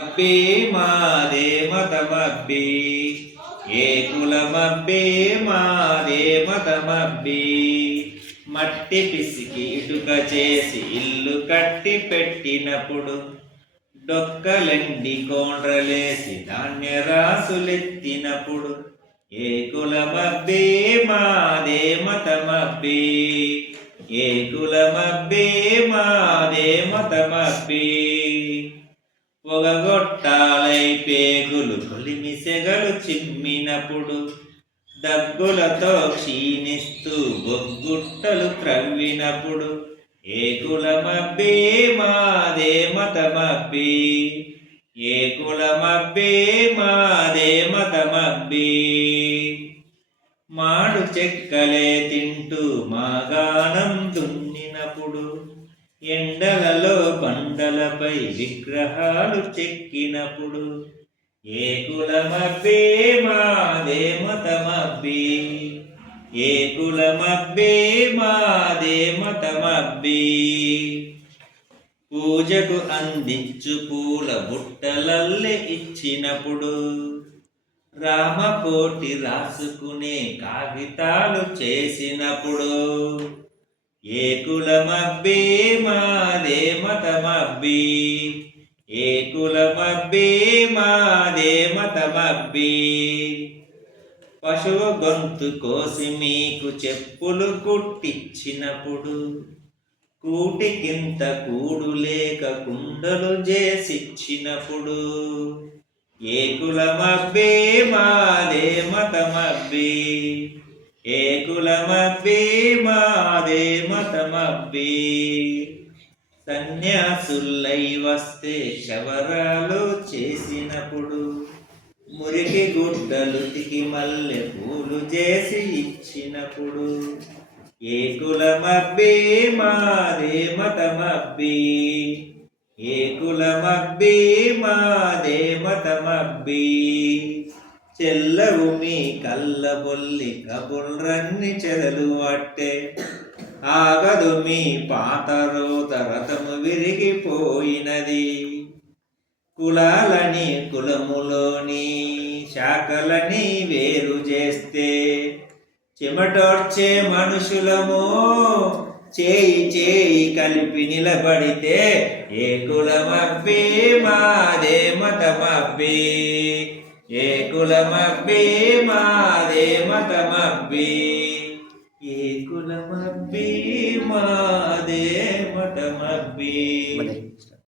అబ్బే మాదే మతమబ్బే ఏ కులమబ్బే మాదే మతమబ్బే మట్టి పిసికి ఇటుక చేసి ఇల్లు కట్టి పెట్టినప్పుడు డొక్కలెండి కోండ్రలేసి ధాన్య రాసులెత్తినప్పుడు ఏ కులమబ్బే మాదే మతమబ్బే ఏ కులమబ్బే మాదే మతమబ్బే పొగగొట్టాలై పేగులు కొలిమి సెగలు చిమ్మినప్పుడు దగ్గులతో క్షీణిస్తూ బొగ్గుట్టలు త్రవ్వినప్పుడు ఏ కులమబ్బే మాదే మతమబ్బే ఏ కులమబ్బే మాదే మతమబ్బే మాడు చెక్కలే తింటూ మాగాణం దున్నినప్పుడు ఎండలలో బండలపై విగ్రహాలు చెక్కినప్పుడు ఏ కులమబ్బే మాదే మతమబ్బే ఏ కులమబ్బే మాదే మతమబ్బే పూజకు అందించు పూల బుట్టలల్లె ఇచ్చినప్పుడు రామకోటి రాసుకునే కాగితాలు చేసినప్పుడు ఏ కులమబ్బే మాదే మతమబ్బే ఏ కులమబ్బే మాదే మతమబ్బే పశువు గొంతు కోసి మీకు చెప్పులు కుట్టించినప్పుడు కూటికింత కూడు లేక కుండలు చేసిచ్చినప్పుడు ఏ కులమబ్బే మాదే మతమబ్బే ఏ కులమబ్బే మాదే మతమబ్బే సన్యాసుల్లై వస్తే క్షవరాలు చేసినప్పుడు మురికి గుడ్డలు తికి మల్లె పూలు చేసి ఇచ్చినప్పుడు ఏ కులమబ్బే మాదే మతమబ్బే ఏ కులమబ్బే మాదే మతమబ్బే చెల్లవు మీ కళ్ళబొల్లి కబుర్రన్ని చెదలు అట్టే ఆగదు మీ పాత రోత రథము విరిగిపోయినది కులాలని కులములోని శాఖలని వేరు చేస్తే చెమటోడ్చే మనుషులము చేయి చేయి కలిపి నిలబడితే ఏ కులమబ్బే మాదే మతమబ్బే ఏ కులమబ్బే మాదే మతమబ్బే ఏ కులమబ్బే మాదే మతమబ్బే